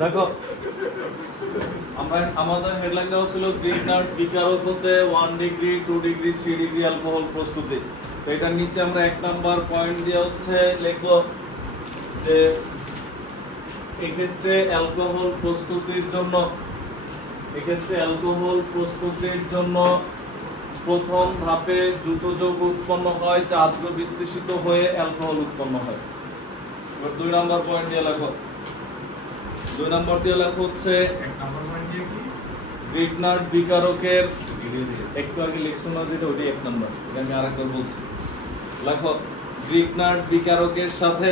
দেখো আমাদের হেডলাইন দেওয়া ছিল গ্রিগনার্ড বিকারক হতে 1 ডিগ্রি 2 ডিগ্রি 3 ডিগ্রি অ্যালকোহল প্রস্তুতি। তো এটার নিচে আমরা 1 নাম্বার পয়েন্ট দিয়ে হচ্ছে লিখব যে এক্ষেত্রে অ্যালকোহল প্রস্তুতির জন্য প্রথম ধাপে দ্রুত যৌগ উৎপন্ন হয় যা আদ্র বিশ্লেষিত হয়ে অ্যালকোহল উৎপন্ন হয়। এবার 2 নাম্বার পয়েন্ট দিয়ে লেখো। 2 নাম্বার দিয়ে লেখো হচ্ছে 1 নাম্বার পয়েন্ট দিয়ে কি গ্রিগনার্ড বিকারকের একটু আগে লিখছো না যেটা ওইটাই 1 নাম্বার, এটা আমি আরেকবার বলছি। লেখো গ্রিগনার্ড বিকারকের সাথে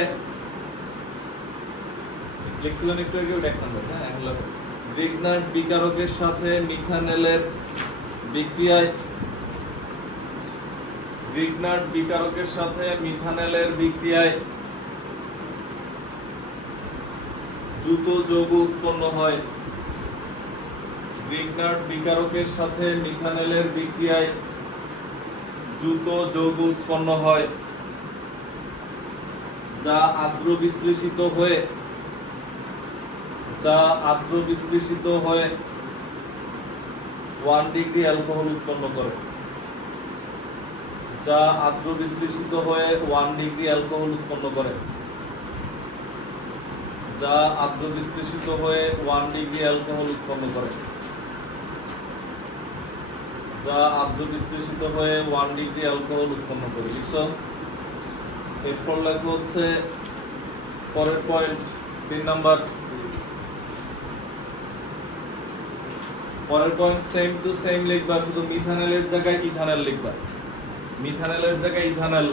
লিখছিলাম একটু আগে ওটা 1 নাম্বার। হ্যাঁ, এখন লেখো গ্রিগনার্ড বিকারকের সাথে মিথানলের বিক্রিয়ায় দ্রুত যৌগ উৎপন্ন হয়। গ্রিগনার্ড বিকারকের সাথে মিথানলের বিক্রিয়ায় দ্রুত যৌগ উৎপন্ন হয় যা আদ্র বিশ্লেষিত হয়ে 1 ডিগ্রি অ্যালকোহল উৎপন্ন করে। যা আদ্র বিশ্লেষিত হয়ে 1 ডিগ্রি অ্যালকোহল উৎপন্ন করে। যা আদ্র বিশ্লেষিত হয়ে 1 ডিগ্রি অ্যালকোহল উৎপন্ন করে। যা আদ্র বিশ্লেষিত হয়ে 1 ডিগ্রি অ্যালকোহল উৎপন্ন করে। লিখছো? এরপর লেখো হচ্ছে পরের পয়েন্ট 3 নাম্বার। পরের পয়েন্ট সেম টু সেম লিখবা, শুধু মিথানলের জায়গায় ইথানল লিখবা। মিথানলের জায়গায় ইথানল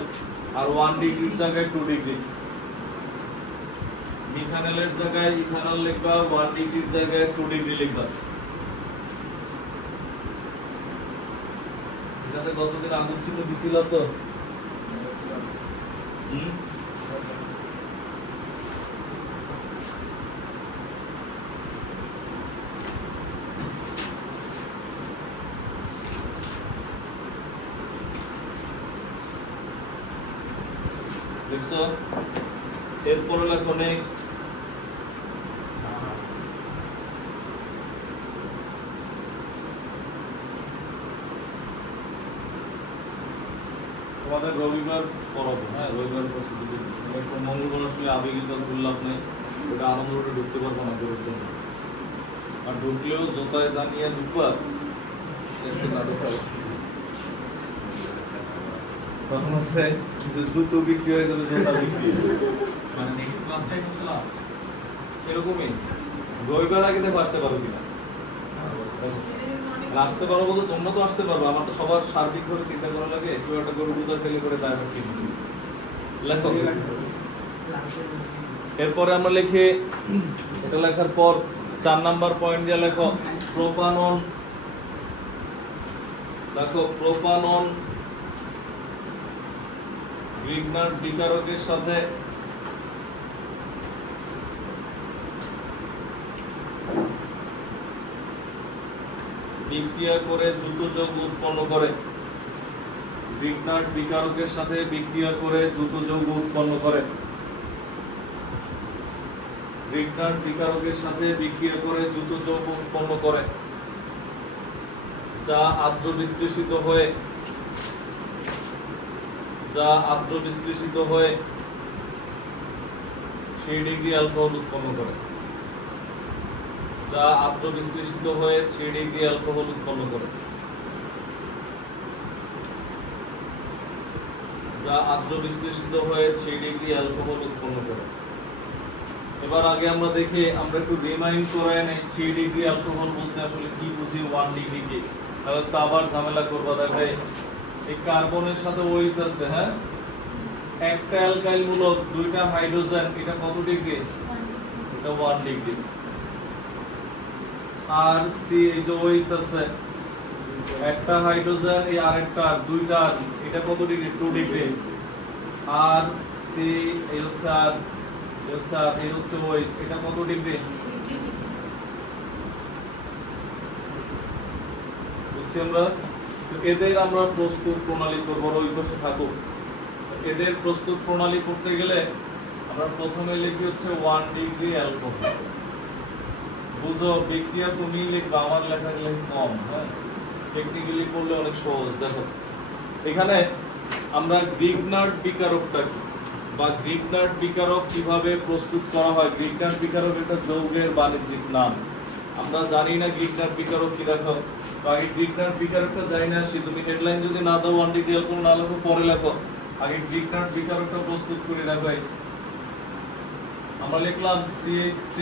আর 1 ডিগ্রির জায়গায় 2 ডিগ্রি। মিথানলের জায়গায় ইথানল লিখবা, 1 ডিগ্রির জায়গায় 2 ডিগ্রি লিখবা। এটাতে কতদিন আগুন ছিল দিছিল তো? দেখছো? এরপরে লেখো নেক্সট। তোমাদের রবিবার পড়াবো। হ্যাঁ, রবিবার প্রস্তুতি একটু মঙ্গলবার আসলে আবেগিত বললাম নেই, ওটা আনন্দ করে ঢুকতে পারবো না ঘরের জন্য। আর ঢুকলেও জোতায় জানিয়ে ঢুকবা তখন হচ্ছে যে জুতো বিক্রি হয়ে যাবে, জোতা বিক্রি মানে নেক্সট ক্লাসটাই হচ্ছে লাস্ট এরকমই। রবিবার আগে দেখো আসতে পারো কিনা। আসতে পারো বলতে তোমরা তো আসতে পারবো, আমার তো সবার সার্বিকভাবে চিন্তা করা লাগে। কেউ একটা গরু দুধ ফেলে করে তার লেখো। এরপরে আমরা লিখি, এটা লেখার পর 4 নাম্বার পয়েন্ট দিয়ে লেখো প্রোপানন। দেখো প্রোপানন গ্রিগনার্ড বিকারকের সাথে বিক্রিয়া করে দ্রুত যৌগ উৎপন্ন করে। গ্রিগনার্ড বিকারকের সাথে বিক্রিয়া করে দ্রুত যৌগ উৎপন্ন করে। গ্রিগনার্ড বিকারকের সাথে বিক্রিয়া করে দ্রুত যৌগ উৎপন্ন করে যা আদ্র বিশ্লেষিত হয়ে 3 ডিগ্রি অ্যালকোহল উৎপন্ন করে। যা আদ্র বিশ্লেষিত হয়ে 3 ডিগ্রি অ্যালকোহল উৎপন্ন করে। যা আদ্র বিশ্লেষিত হয়ে 3 ডিগ্রি অ্যালকোহল উৎপন্ন করে। এবার আগে আমরা দেখি, আমরা একটু রিমাইন্ড করে নেই 3 ডিগ্রি অ্যালকোহল বলতে আসলে কি বুঝি, 1 ডিগ্রি কি। তাহলে তো আবার ঝামেলা করবা। দেখে এই কার্বনের সাথে OH আছে, হ্যাঁ, একটা অ্যালকাইল মূলক, 2টা হাইড্রোজেন, এটা কত ডিগ্রি? এটা 1 ডিগ্রি। আর সি এই যে OH আছে, একটা হাইড্রোজেন এই আরেকটা, 2টা, এটা কত ডিগ্রি? 2 ডিগ্রি। আর সি এই হচ্ছে আর এই হচ্ছে OH, এটা কত ডিগ্রি? বুঝছি আমরা। তো এদের আমরা প্রস্তুত প্রণালী করব, ওই পাশে থাকুক। এদের প্রস্তুত প্রণালী করতে গেলে আমরা প্রথমে লিখি হচ্ছে 1 ডিগ্রি অ্যালকোহল। বুঝো বিক্রিয়া তুমি লিখবা, আমার লেখা কম, হ্যাঁ টেকনিক্যালি পড়লে অনেক সহজ। দেখো এখানে আমরা গ্রিগনার্ড বিকারকটা কি বা গ্রিগনার্ড বিকারক কিভাবে প্রস্তুত করা হয়। গ্রিগনার্ড বিকারক একটা যৌগের বাণিজ্যিক নাম। আমরা জানি না গ্রিগনার্ড বিকারক কি। দেখো তো আগে গ্রিগনার্ড বিকারকটা জানি না, সে তুমি হেডলাইন যদি না দাও 1 ডিগ্রি অ্যালকোহল না লেখো পরে লেখো, আগে গ্রিগনার্ড বিকারকটা প্রস্তুত করে দেখো। আমরা লিখলাম CH3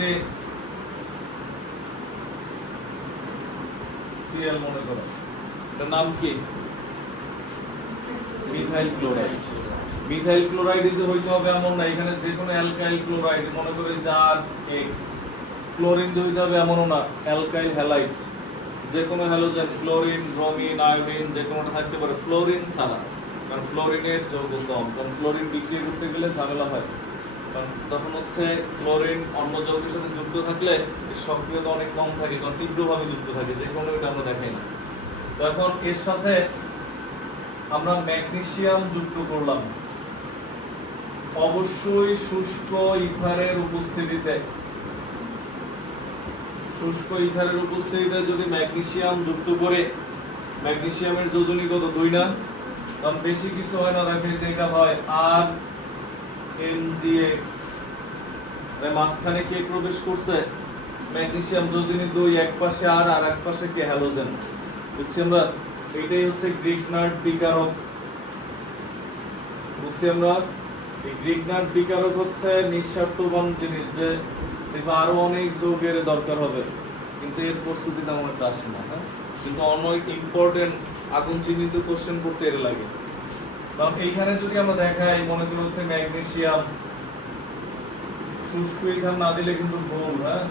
Cl মনে করো, এটার নাম কি মিথাইল ক্লোরাইড। মিথাইল ক্লোরাইড যে হইতে হবে এমন না, এখানে যে কোনো অ্যালকাইল ক্লোরাইড মনে করে যার X। ক্লোরিন যে হইতে হবে এমনও না, অ্যালকাইল হ্যালাইড যে কোনো হ্যালোজেন, ক্লোরিন, ব্রোমিন, আয়োডিন যে কোনোটা থাকতে পারে, ফ্লোরিন ছাড়া। কারণ ফ্লোরিনের যৌগ কম, কারণ ফ্লোরিন বিক্রিয়া করতে গেলে ঝামেলা হয়। কারণ তখন হচ্ছে ক্লোরিন অন্য যৌগের সাথে যুক্ত থাকলে এর সক্রিয়তা অনেক কম থাকে, কারণ তীব্রভাবে যুক্ত থাকে, যে কোনো এটা আমরা দেখাই না। তো এখন এর সাথে আমরা ম্যাগনেসিয়াম যুক্ত করলাম, অবশ্যই শুষ্ক ইথারের উপস্থিতিতে। শুষ্ক ইথারের উপস্থিতিতে যদি ম্যাগনেসিয়াম যুক্ত করে, ম্যাগনেসিয়ামের যোজনী কত 2 না, কারণ বেশি কিছু হয় না। দেখে যেটা হয় আর MgX, মাঝখানে কে প্রবেশ করছে ম্যাগনেসিয়াম যোজনী 2, এক পাশে আর এক পাশে কে হ্যালোজেন। বুঝছি আমরা, এটাই হচ্ছে গ্রিগনার্ড বিকারক। বুঝছি আমরা, এই গ্রিগনার্ড বিকারক হচ্ছে নিঃস্বার্থবান জিনিস, যে দেখবে আরো অনেক যৌগের দরকার হবে, কিন্তু এর প্রস্তুতি তেমন একটা আসে না। হ্যাঁ, কিন্তু অনেক ইম্পর্টেন্ট আগুন চিহ্নিত কোশ্চেন করতে এর লাগে। কারণ এইখানে যদি আমরা দেখাই, মনে করি হচ্ছে ম্যাগনেসিয়াম, শুষ্ক ইথার না দিলে কিন্তু ভুল। হ্যাঁ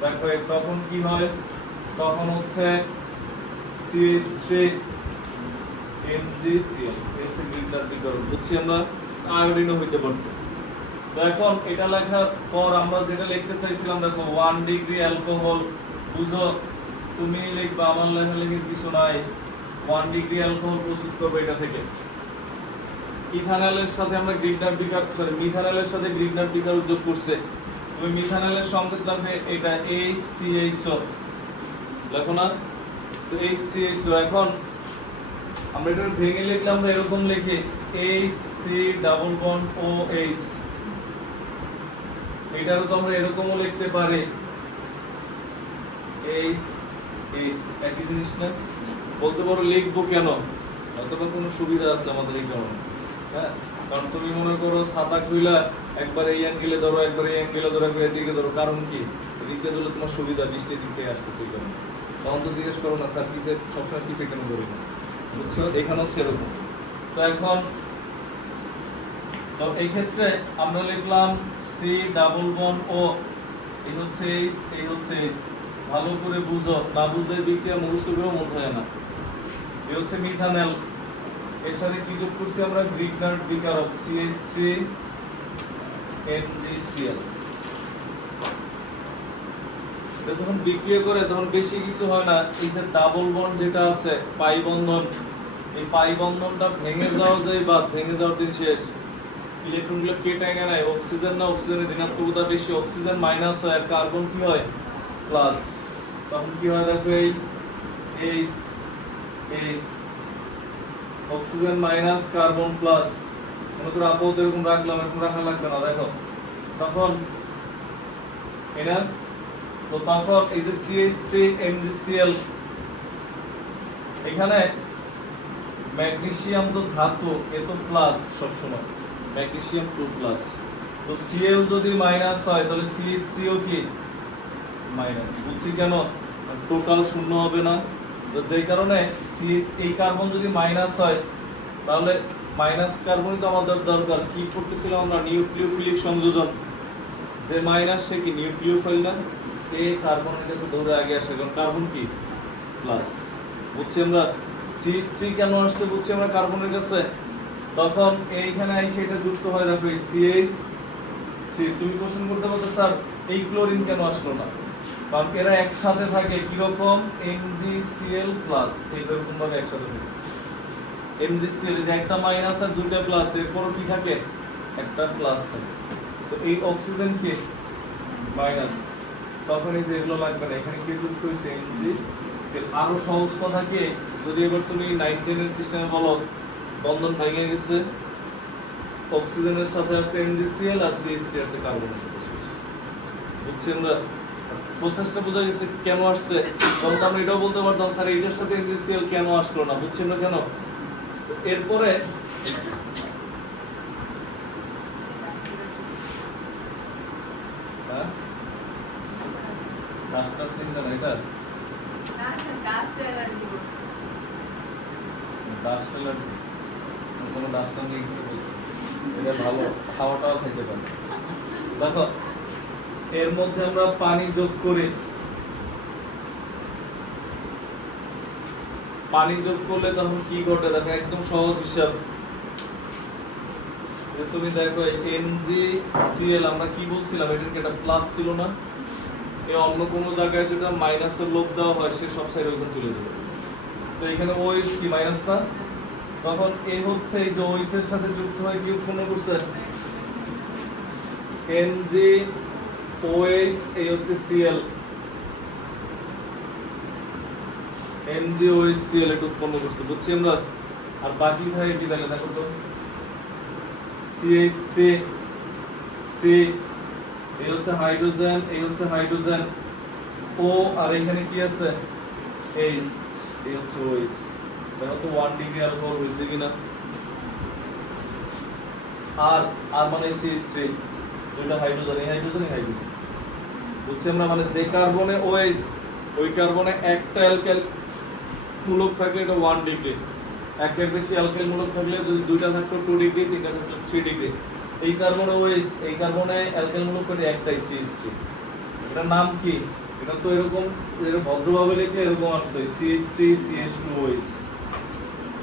দেখো তখন কি হয়, তখন হচ্ছে CH3 MgCl, হচ্ছে গ্রিগনার্ড বিকারক। বুঝছি আমরা, আয়োডিনও হইতে পারতো। তো এখন এটা লেখার পর আমরা যেটা লিখতে চাইছিলাম, দেখো 1 ডিগ্রি অ্যালকোহল, বুঝো তুমি লিখবা, আমার লেখালেখির কিছু নাই। 1 ডিগ্রি অ্যালকোহল প্রস্তুত করবে এটা থেকে। ইথানলের সাথে আমরা গ্রিগনার্ড বিকারক, সরি মিথানলের সাথে গ্রিগনার্ড বিকারক যোগ করছে। তুমি মিথানলের সংকেত লাগবে এটা HCHO, লেখো না? তো HCHO। এখন আমরা এটা ভেঙে লিখলাম, আমরা এরকম লিখি HC+OH। এটারও তো আমরা এরকমও লিখতে পারি H, একই জিনিস না? বলতে পারো লিখবো কেন, অথবা কোনো সুবিধা আছে আমাদের এই কারণে। হ্যাঁ, কারণ তুমি মনে করো ছাতা খুইলা একবার এই অ্যাঙ্গেলে ধরো, একবার এই অ্যাঙ্গেলে ধরো, একবার এদিকে ধরো, কারণ কি এদিক দিয়ে ধরলে তোমার সুবিধা, বৃষ্টির দিক থেকে আসতেছে এই কারণে। তখন তো জিজ্ঞেস করো না স্যার পিছে সবসময় পিছে কেন ধরো, বুঝছো? এখানে হচ্ছে এরকম। তো এখন তো এই ক্ষেত্রে আমরা লিখলাম C+O, এই হচ্ছে H, এই হচ্ছে H। ভালো করে বুঝো, না বুঝলে বিক্রিয়া মুখস্থ করেও মনে হয় না। এই হচ্ছে মিথানল, এর সাথে কি যোগ করছি আমরা, গ্রিগনার্ড বিকারক CH3 MgCl। এটা যখন বিক্রিয়া করে তখন বেশি কিছু হয় না, এই যে ডাবল বন্ড যেটা আছে পাই বন্ধন, এই পাই বন্ধনটা ভেঙে যাওয়া যায়, বা ভেঙে যাওয়ার দিন শেষ। ইলেকট্রনগুলো কে টেনে নেয়, অক্সিজেন না, অক্সিজেনের ঋণাত্মকতা বেশি, অক্সিজেন মাইনাস হয় আর কার্বন কি হয় প্লাস। তখন কি হয় দেখো, এই H, oxygen minus carbon plus. মনে করো আপাতত এরকম রাখলাম, এরকম রাখা লাগবে না। দেখো তখন এটা, তো তখন এই যে CH3 MgCl, এখানে ম্যাগনেসিয়াম তো ধাতু, এ তো প্লাস সবসময়, ম্যাগনেসিয়াম 2+। তো Cl যদি মাইনাস হয় তাহলে CH3 ও কি মাইনাস। বুঝছি কেন, টোটাল শূন্য হবে না। তো যেই কারণে CH, এই কার্বন যদি মাইনাস হয় তাহলে মাইনাস কার্বনই তো আমাদের দরকার। কি করতেছিলাম আমরা, নিউক্লিওফিলিক সংযোজন। যে মাইনাস সে কি নিউক্লিওফাইল না, এই কার্বনের কাছে দৌড়ে আগে আসে, কারণ কার্বন কি প্লাস। বুঝছি আমরা, CH3 কেন আসছে বুঝছি আমরা কার্বনের কাছে। তখন এইখানে এসে এটা যুক্ত হয়, দেখো এই CH3। তুমি কোশ্চেন করতে পারো স্যার এই ক্লোরিন কেন আসলো না, কারণ এরা একসাথে থাকে কিরকম, MgCl+, এইরকম ভাবে একসাথে থাকে। MgCl যে একটা মাইনাস আর দুইটা প্লাস, এরপর কি থাকে একটা প্লাস থাকে। তো এই অক্সিজেন কি মাইনাস, তখন এই যে এগুলো লাগবে না, এখানে কি যুক্ত হয়েছে এনজি। আরো সহজ কথা কি, যদি এবার তুমি 9 10 এর সিস্টেমে বলো বন্ধন ভেঙে গেছে, অক্সিজেনের সাথে আসছে NaCl আর CH3 আসছে কার্বনের সাথে শেষ। বুঝছেন না? প্রসেসটা বোঝা গেছে কেন আসছে? তখন তো আমরা এটাও বলতে পারতাম স্যার এইটার সাথে NaCl কেন আসলো না, বুঝছেন না কেন? এরপরে হ্যাঁ ডাস্টার চিন্তা না, এটা ডাস্ট অ্যালার্জি, কোনো ডাস্টার নিয়ে কিছু বলছি, এটা ভালো খাওয়াটাও খেতে পারে। দেখো এর মধ্যে আমরা পানি যোগ করি, পানি যোগ করলে তখন কি ঘটে দেখো, একদম সহজ হিসাব। যে তুমি দেখো NaCl আমরা কি বলছিলাম, এটার কি একটা প্লাস ছিল না? এই অন্য কোনো জায়গায় যেটা মাইনাসের লোভ দেওয়া হয় সে সব সাইড ওখানে চলে যাবে। তো এখানে OH কি মাইনাস না, তখন এই হচ্ছে এই যে OH এর সাথে যুক্ত হয়ে কি উৎপন্ন করছে NaOH, এই হচ্ছে Cl, NaOH Cl এটা উৎপন্ন করছে, বুঝছি আমরা। আর বাকি থাকে কি তাহলে দেখো তো, CH3 C, এই হচ্ছে হাইড্রোজেন, এই হচ্ছে হাইড্রোজেন O, আর এখানে কি আছে H, এই হচ্ছে OH। দেখো তো 1 ডিগ্রি অ্যালকোহল হয়েছে কিনা। আর মানে CH3, দুইটা হাইড্রোজেন, এই হাইড্রোজেন, এই হাইড্রোজেন, বুঝছি আমরা। মানে যে কার্বনে OH, ওই কার্বনে একটা অ্যালকেল মূলক থাকলে এটা 1 ডিগ্রি, একের বেশি অ্যালকেল মূলক থাকলে যদি দুইটা থাকতো 2 ডিগ্রি, তিনটা থাকতো 3 ডিগ্রি। এই কার্বনে OH, এই কার্বনে অ্যালকেল মূলক করে একটাই CH3। এটার নাম কি? এটা তো এরকম ভদ্রভাবে লিখলে এরকম আসবে CH3 CH2OH,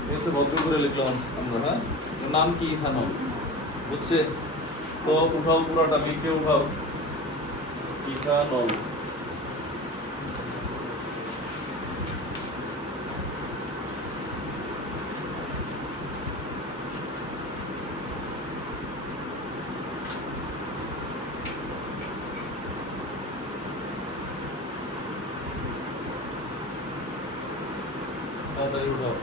এই হচ্ছে ভদ্র করে লিখলাম আমরা। হ্যাঁ, এর নাম কি? ইথানল, বুঝছে? তো উঠাও পুরোটা, লিখে উঠাও ইথানল। তাড়াতাড়ি উঠাও।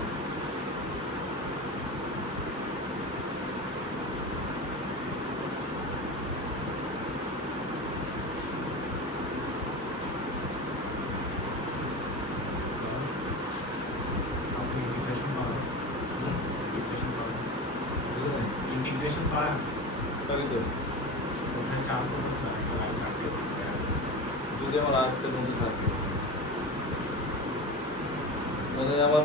আপনি ইন্টিগ্রেশন করেন, ইন্টিগ্রেশন করেন, তাই তো, ওখানে চাপ করতেছে না, একটা লাইন রাখতেছে। যদি আমার আয়ত্তের মধ্যে থাকে, মানে আমার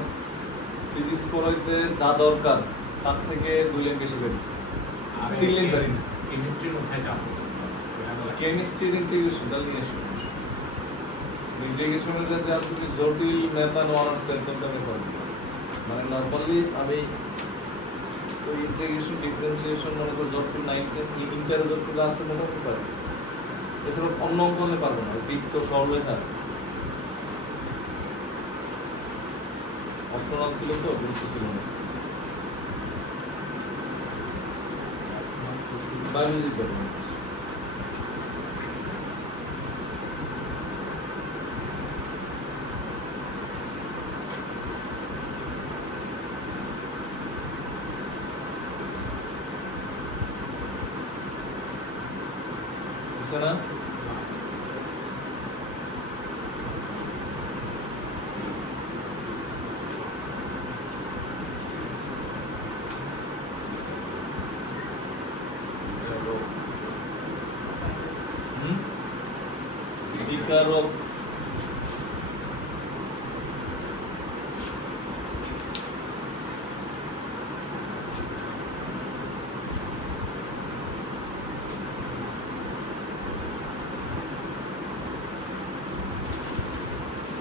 ফিজিক্স পড়াইতে যা দরকার তার থেকে 2 লাইন বেশি পারি, আর 3 লাইন পারি। কেমিস্ট্রির ওখানে চাপ করতেছে না। কেমিস্ট্রির ইন্টিগ্রেশনটা নিয়ে আসো। ইন্টিগ্রেশনের যাতে আর তুমি জটিল মেথড অনার্স সেন্টারটা আমি করব, মানে নরমালি আমি ওই ইন্টিগ্রেশন ডিফারেন্সিয়েশন মনে করো যতটুকু 9 10 ইন্টারে যতটুকু আছে মোটামুটি পারি, এছাড়া অন্য অঙ্কনে পারবো না। বৃত্ত সরলরেখা অপশনাল ছিল তো, গুরুত্ব ছিল না। বায়োলজি পারবো না। বুঝছে না? বিকারক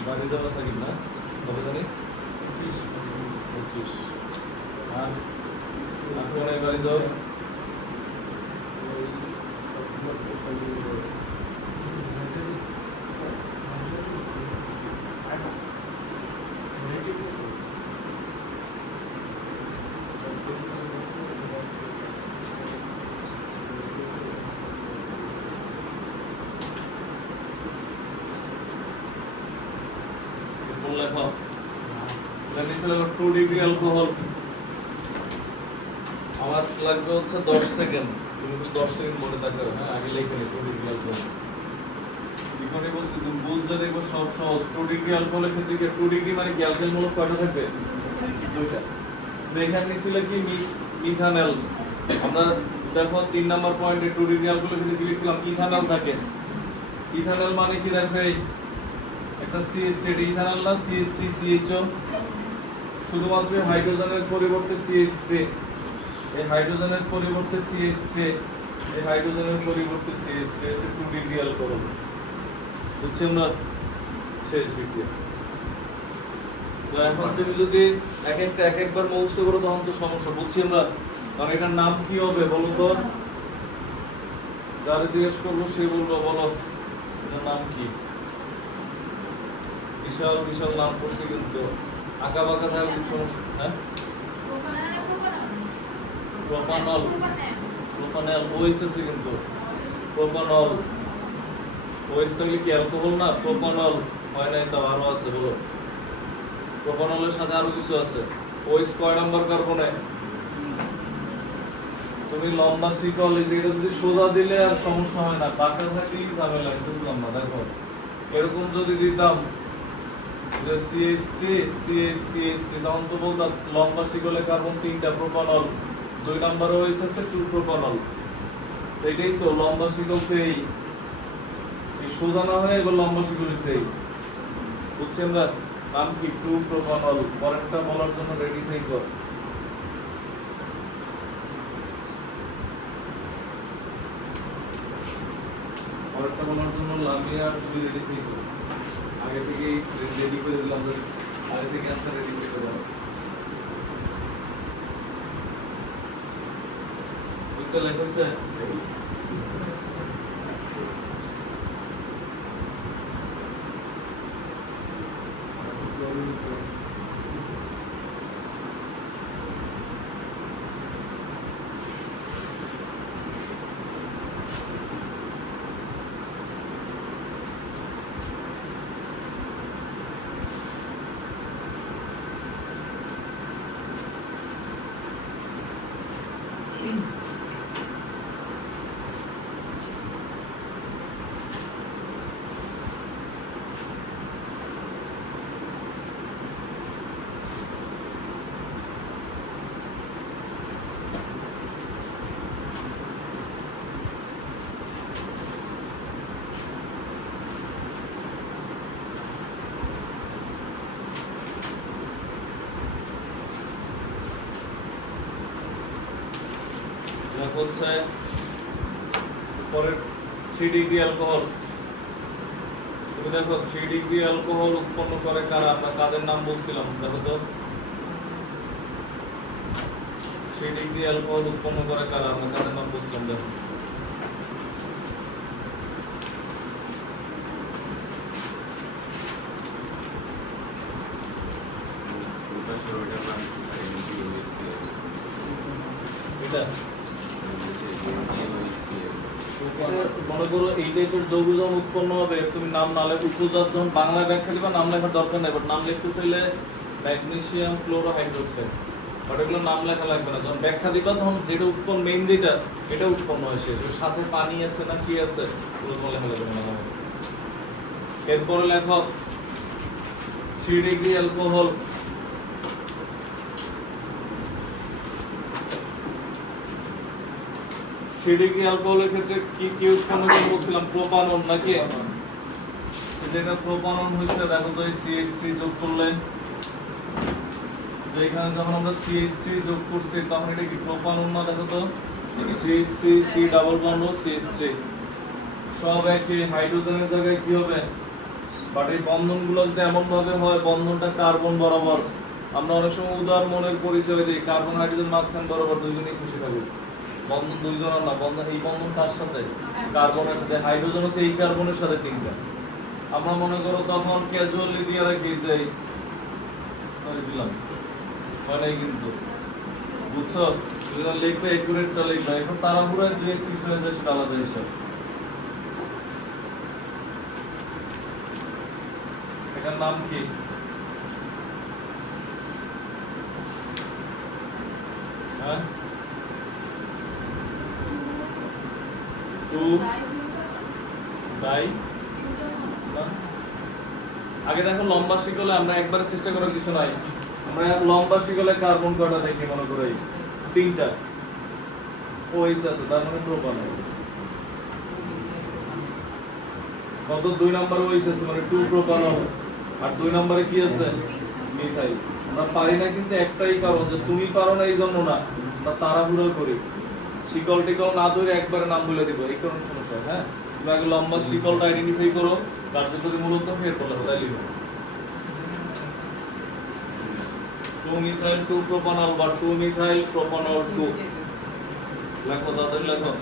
বাড়ি যাওয়া সাকিব না, কবে জানি 25। আর কোন বাড়ি যাও? তারপর লেখো এটা নিচে লেখো 2 ডিগ্রি অ্যালকোহল। আমার লাগবে হচ্ছে 10 সেকেন্ড, তুমি তো 10 সেকেন্ড মনে থাকবে। হ্যাঁ আগে লিখে নি 2 ডিগ্রি অ্যালকোহল। বিকনে বলছি তুমি বুঝতে দেখো সব সহজ। 2 ডিগ্রি অ্যালকোহলের ক্ষেত্রে কি 2 ডিগ্রি মানে কি অ্যালকোহল মূলক কয়টা থাকবে? দুইটা। এখানে নিছিল কি মিথানল। আমরা দেখো 3 নাম্বার পয়েন্টে 2 ডিগ্রি অ্যালকোহলের ক্ষেত্রে কি লিখছিলাম? ইথানল থাকে। ইথানল মানে কি দেখবে একটা CH3, এটা ইথানল না CH3 CHO, শুধুমাত্র হাইড্রোজেনের পরিবর্তে CH3, এই হাইড্রোজেনের পরিবর্তে CH3, এই হাইড্রোজেনের পরিবর্তে CH3 হচ্ছে 2 ডিগ্রি অ্যালকোহল। বুঝছি আমরা? শেষ বিক্রিয়া। তো এখন তুমি যদি এক একবার মুখস্থ করো তখন তো সমস্যা। বুঝছি আমরা? কারণ এটার নাম কি হবে বলো তো? যারা জিজ্ঞেস করবো সে বলবো বলো এটার নাম কি। বিশাল বিশাল নাম করছে কিন্তু আঁকা বাঁকা থাকলে সমস্যা। হ্যাঁ প্রোপানল, প্রোপানল ওএস আছে কিন্তু প্রোপানল। ওএস থাকলে কি অ্যালকোহল না? প্রোপানল হয় নাই, তাও আরো আছে বলো। প্রোপানলের সাথে আরো কিছু আছে। ওএস কয় নাম্বার কার্বনে? তুমি লম্বা শিকল এটা যদি সোজা দিলে আর সমস্যা হয় না, বাঁকা থাকলেই ঝামেলা। বুঝলাম না। দেখো এরকম যদি দিতাম যে CH3 CH3 তখন তো বলতাম লম্বা শিকলে কার্বন 3টা, প্রোপানল 2 নাম্বারে ওএস আছে 2 প্রোপানল। এটাই তো লম্বা শিকলকে এই সোজা না হয়ে এগুলো লম্বা শিকল হচ্ছে। বুঝছি আমরা? নাম কি? 2 প্রোপানল। পরেরটা বলার জন্য রেডি থেকো। পরেরটা বলার জন্য লামিয়া আর তুমি রেডি থেকো। আগে থেকেই রেডি করে দিলাম, আগে থেকে অ্যান্সার রেডি করে দিলাম। বুঝতে লেখছে? হচ্ছে পরের 3 ডিগ্রি অ্যালকোহল। তুমি দেখো 3 ডিগ্রি অ্যালকোহল উৎপন্ন করে কারা? আমরা কাদের নাম বলছিলাম দেখো তো। 3 ডিগ্রি অ্যালকোহল উৎপন্ন করে কারা? আমরা কাদের নাম বলছিলাম দেখো। এটা মনে করো এই টাইপের যৌগ যখন উৎপন্ন হবে তুমি নাম না লেখো, উপজাত যখন বাংলা ব্যাখ্যা দিবা নাম লেখার দরকার নেই। বাট নাম লিখতে চাইলে ম্যাগনেসিয়াম ক্লোরোহাইড্রোক্সাইড, বাট এগুলো নাম লেখা লাগবে না। যখন ব্যাখ্যা দিবা তখন যেটা উৎপন্ন মেইন যেটা এটা উৎপন্ন হয় শেষ, ওর সাথে পানি আছে না কি আছে ওগুলো তোমার লেখা লাগবে না। এরপরে লেখো 3 ডিগ্রি অ্যালকোহল। ডিগ্রি অ্যালকোহলের ক্ষেত্রে কি কি উৎপন্ন করে বলছিলাম? প্রোপানন নাকি? যেটা প্রোপানন হইছে দেখো তো এই CH3 যোগ করলে, যে এখানে যখন আমরা CH3 যোগ করছি তখন এটা কি প্রোপানন না? দেখো তো CH3 C double bond CH3 সব একই হাইড্রোজেনের জায়গায় কি হবে? বাট এই বন্ধনগুলো যদি এমন ভাবে হয় বন্ধনটা কার্বন বরাবর, আমরা অনেক সময় উদার মনের পরিচয় দিই কার্বন হাইড্রোজেন মাঝখান বরাবর দুইজনেই খুশি থাকবে। বন্ধন দুইজনের না, বন্ধন এই বন্ধন কার সাথে? কার্বনের সাথে। হাইড্রোজেন হচ্ছে এই কার্বনের সাথে 3টা। আমরা মনে করো তখন ক্যাজুয়ালি দিয়ে রাখি যে করে দিলাম হয় নাই কিন্তু, বুঝছো? যেটা লিখবে একুরেটটা লিখবে। এখন তাড়াহুড়ায় দুই এক পিস হয়ে যায় সেটা আলাদা হিসাব। এটার নাম কি? হ্যাঁ 2 ডাই না? আগে দেখো লম্বা শিকলে আমরা একবারে চেষ্টা করার কিছু নাই, আমরা লম্বা শিকলে কার্বন কয়টা দেখি মনে করে তিনটা ওএইচ আছে, তার মানে প্রোপান। কত 2 নাম্বার ওএইচ আছে মানে 2 প্রোপানল, আর 2 নম্বরে কি আছে মিথাইল। আমরা পারি না কিন্তু একটাই কারণ যে তুমি পারো না এই জন্য না, আমরা তাড়াহুড়ো করি, শিকল টিকল না ধরে একবারে নাম বলে দিব, এই কারণে সমস্যা হয়। হ্যাঁ তুমি আগে লম্বা শিকলটা আইডেন্টিফাই করো, কার্যকরী মূলত ফের বলে তাই লিখো 2 মিথাইল 2 প্রোপানল বা 2 মিথাইল প্রোপানল 2 লেখো, তাড়াতাড়ি লেখো।